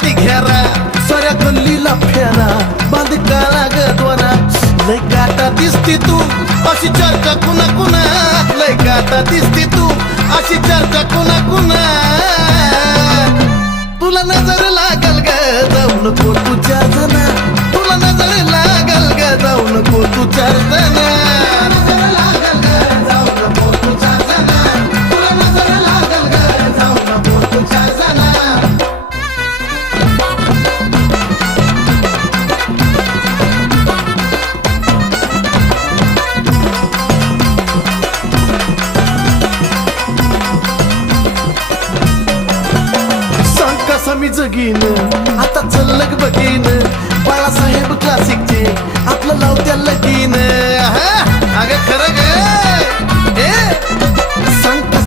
ती घेरा साऱ्या गल्लीला फेरा बांध काळा गद्वारा लय काटा दिसती तू अशी चर्चा कुणा कुणा लय काटा दिसती तू अशी चर्चा कुणा कुणा तुला नजर लागल ग जाऊ नको तू चार जण तुला नजर लागल ग जाऊ नको तू चार जण मी जगीन आता चल्लक बघीन